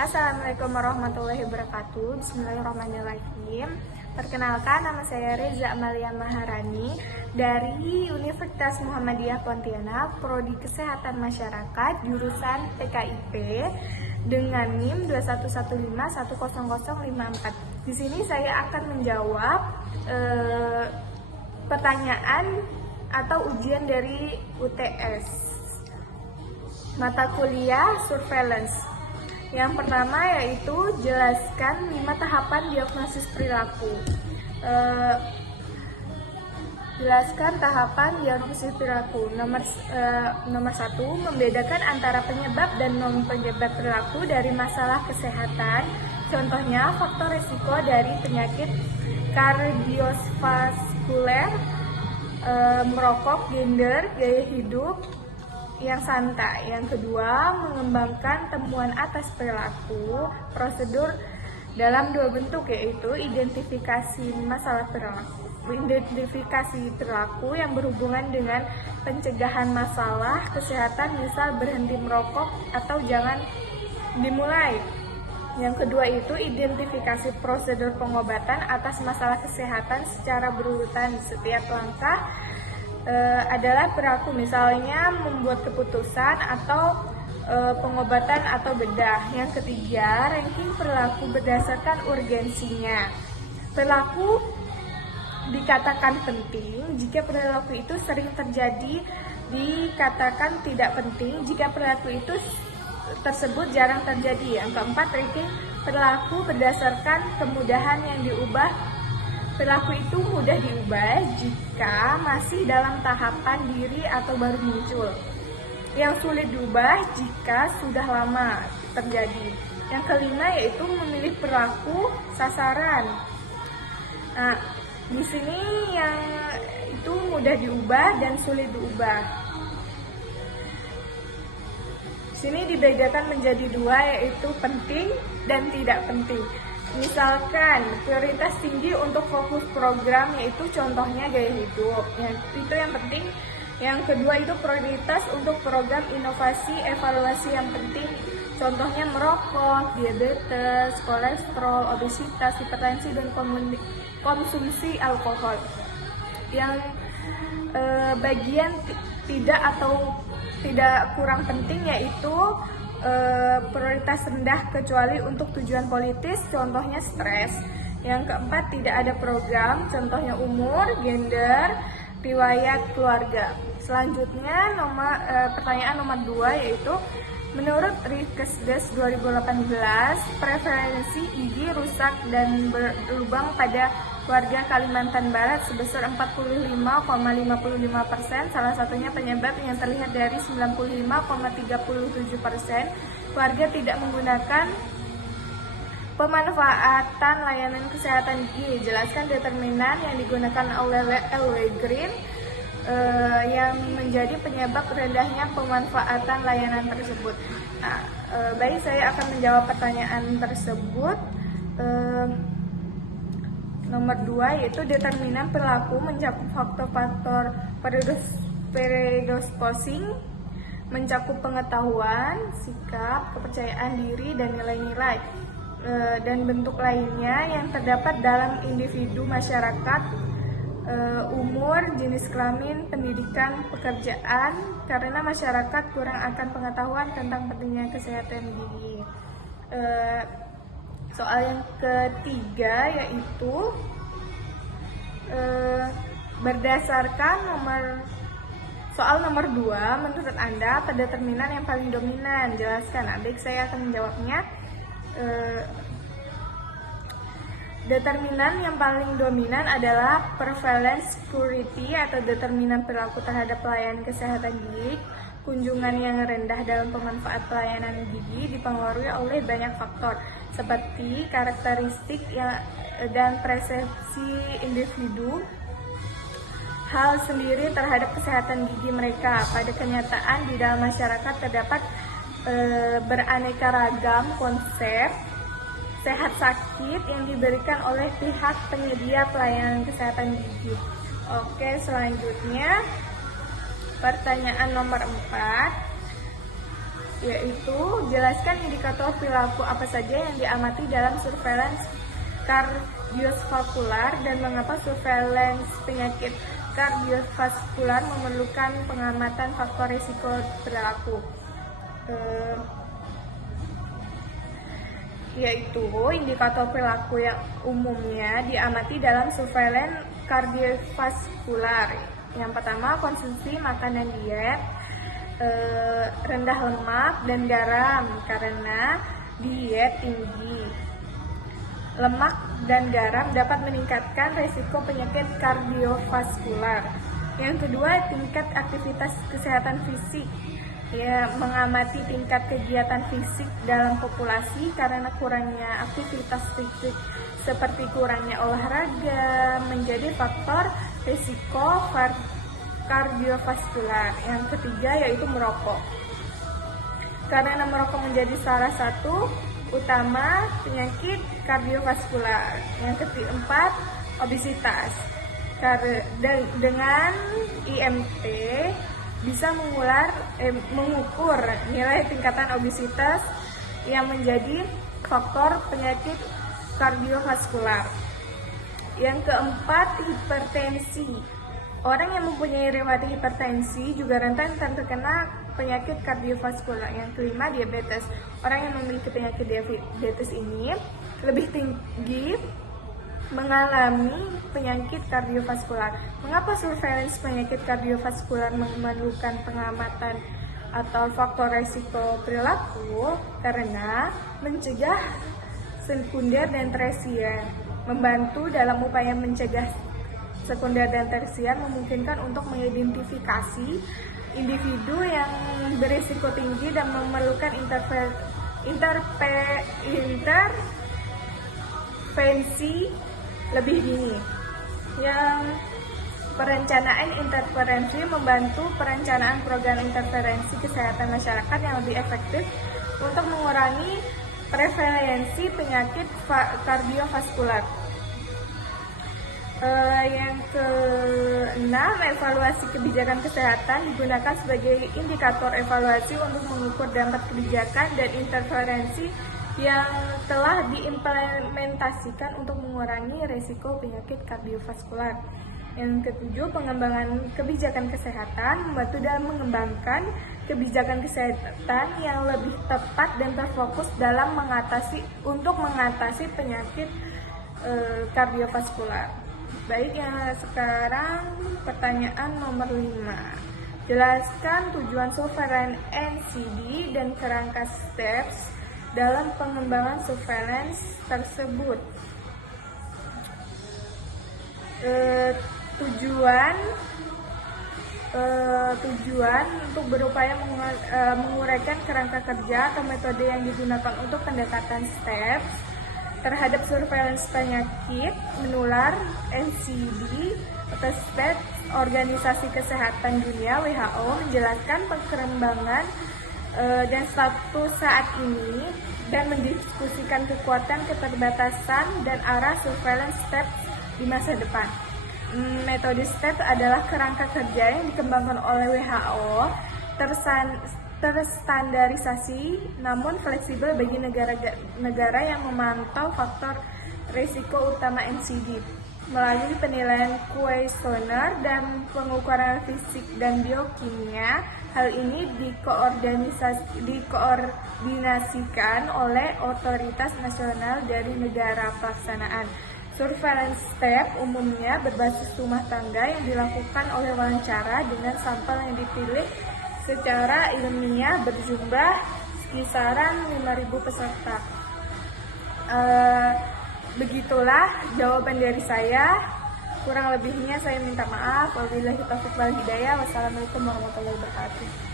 Assalamualaikum warahmatullahi wabarakatuh. Bismillahirrahmanirrahim. Perkenalkan, nama saya Reza Amalia Maharani dari Universitas Muhammadiyah Pontianak, Prodi Kesehatan Masyarakat, jurusan PKIP dengan NIM 2115100054. Di sini saya akan menjawab pertanyaan atau ujian dari UTS mata kuliah surveillance. Yang pertama yaitu jelaskan 5 tahapan diagnosis perilaku. Jelaskan tahapan diagnosis perilaku. Nomor 1, membedakan antara penyebab dan non penyebab perilaku dari masalah kesehatan. Contohnya faktor risiko dari penyakit kardiovaskuler, merokok, gender, gaya hidup yang santai. Yang kedua, mengembangkan temuan atas perilaku, prosedur dalam 2 bentuk, yaitu identifikasi masalah perilaku, identifikasi perilaku yang berhubungan dengan pencegahan masalah kesehatan, misal berhenti merokok atau jangan dimulai. Yang kedua itu identifikasi prosedur pengobatan atas masalah kesehatan secara berurutan. Setiap langkah adalah perilaku, misalnya membuat keputusan atau pengobatan atau bedah. Yang ketiga, ranking perilaku berdasarkan urgensinya. Perilaku dikatakan penting jika perilaku itu sering terjadi, dikatakan tidak penting jika perilaku itu tersebut jarang terjadi. Yang keempat, ranking perilaku berdasarkan kemudahan yang diubah. Perilaku itu mudah diubah jika masih dalam tahapan diri atau baru muncul. Yang sulit diubah jika sudah lama terjadi. Yang kelima yaitu memilih perilaku sasaran. Nah, di sini yang itu mudah diubah dan sulit diubah. Di sini dibedakan menjadi 2, yaitu penting dan tidak penting. Misalkan prioritas tinggi untuk fokus program, yaitu contohnya gaya hidup, itu yang penting. Yang kedua itu prioritas untuk program inovasi evaluasi yang penting, contohnya merokok, diabetes, kolesterol, obesitas, hipertensi, dan konsumsi alkohol. Yang bagian tidak atau tidak kurang penting yaitu prioritas rendah kecuali untuk tujuan politis, contohnya stres. Yang keempat, tidak ada program, contohnya umur, gender, riwayat keluarga. Selanjutnya pertanyaan nomor 2 yaitu menurut Riskesdas 2018, prevalensi gigi rusak dan berlubang pada warga Kalimantan Barat sebesar 45,55%. Salah satunya penyebab yang terlihat dari 95,37%. Warga tidak menggunakan pemanfaatan layanan kesehatan gigi. Jelaskan determinan yang digunakan oleh LW Green yang menjadi penyebab rendahnya pemanfaatan layanan tersebut. Nah, baik, saya akan menjawab pertanyaan tersebut. Nomor 2 yaitu determinan perilaku mencakup faktor-faktor predisposing, mencakup pengetahuan, sikap, kepercayaan diri, dan nilai-nilai dan bentuk lainnya yang terdapat dalam individu, masyarakat, umur, jenis kelamin, pendidikan, pekerjaan, karena masyarakat kurang akan pengetahuan tentang pentingnya kesehatan gigi. Soal yang ketiga yaitu berdasarkan soal nomor 2, menurut Anda apa determinan yang paling dominan? Jelaskan. Adik saya akan menjawabnya. Determinan yang paling dominan adalah prevalence security atau determinan perilaku terhadap pelayanan kesehatan gigi. Kunjungan yang rendah dalam pemanfaat pelayanan gigi dipengaruhi oleh banyak faktor seperti karakteristik dan persepsi individu, hal sendiri terhadap kesehatan gigi mereka. Pada kenyataan di dalam masyarakat terdapat beraneka ragam konsep sehat sakit yang diberikan oleh pihak penyedia pelayanan kesehatan gigi. Oke, selanjutnya pertanyaan nomor 4. yaitu jelaskan indikator perilaku apa saja yang diamati dalam surveillance kardiovaskular dan mengapa surveillance penyakit kardiovaskular memerlukan pengamatan faktor risiko perilaku. Yaitu indikator perilaku yang umumnya diamati dalam surveillance kardiovaskular. Yang pertama, konsumsi makanan diet, rendah lemak dan garam, karena diet tinggi lemak dan garam dapat meningkatkan resiko penyakit kardiovaskular. Yang kedua, tingkat aktivitas kesehatan fisik. Ya, mengamati tingkat kegiatan fisik dalam populasi karena kurangnya aktivitas fisik seperti kurangnya olahraga menjadi faktor risiko kardiovaskular. Yang ketiga yaitu merokok. Karena merokok menjadi salah satu utama penyakit kardiovaskular. Yang keempat, obesitas. Dengan IMT bisa mengukur nilai tingkatan obesitas yang menjadi faktor penyakit kardiovaskular. Yang keempat, hipertensi. Orang yang mempunyai riwayat hipertensi juga rentan terkena penyakit kardiovaskular. Yang kelima, diabetes. Orang yang memiliki penyakit diabetes ini lebih tinggi mengalami penyakit kardiovaskular. Mengapa surveillance penyakit kardiovaskular memerlukan pengamatan atau faktor risiko perilaku? Karena mencegah sekunder dan tersier. Membantu dalam upaya mencegah sekunder dan tersier memungkinkan untuk mengidentifikasi individu yang berisiko tinggi dan memerlukan intervensi lebih dini. Yang perencanaan interferensi membantu perencanaan program interferensi kesehatan masyarakat yang lebih efektif untuk mengurangi prevalensi penyakit kardiovaskular. Yang keenam, evaluasi kebijakan kesehatan digunakan sebagai indikator evaluasi untuk mengukur dampak kebijakan dan interferensi yang telah diimplementasikan untuk mengurangi risiko penyakit kardiovaskular. Yang ketujuh, pengembangan kebijakan kesehatan membantu dalam mengembangkan kebijakan kesehatan yang lebih tepat dan terfokus dalam mengatasi penyakit kardiovaskular. Baik, yang sekarang pertanyaan nomor 5. Jelaskan tujuan surveillance NCD dan kerangka steps dalam pengembangan surveillance tersebut. Tujuan untuk berupaya menguraikan kerangka kerja atau metode yang digunakan untuk pendekatan steps terhadap surveillance penyakit menular NCD atau steps. Organisasi Kesehatan Dunia WHO menjelaskan perkembangan dan status saat ini dan mendiskusikan kekuatan, keterbatasan, dan arah surveillance steps di masa depan. Metode steps adalah kerangka kerja yang dikembangkan oleh WHO, terstandarisasi namun fleksibel bagi negara yang memantau faktor risiko utama NCD melalui penilaian kuesioner dan pengukuran fisik dan biokimia. Hal ini dikoordinasikan oleh otoritas nasional dari negara pelaksanaan. Surveillance step umumnya berbasis rumah tangga yang dilakukan oleh wawancara dengan sampel yang dipilih secara ilmiah berjumlah kisaran 5.000 peserta. Begitulah jawaban dari saya. Kurang lebihnya saya minta maaf. Wabillahi taufiq wal hidayah. Wassalamualaikum warahmatullahi wabarakatuh.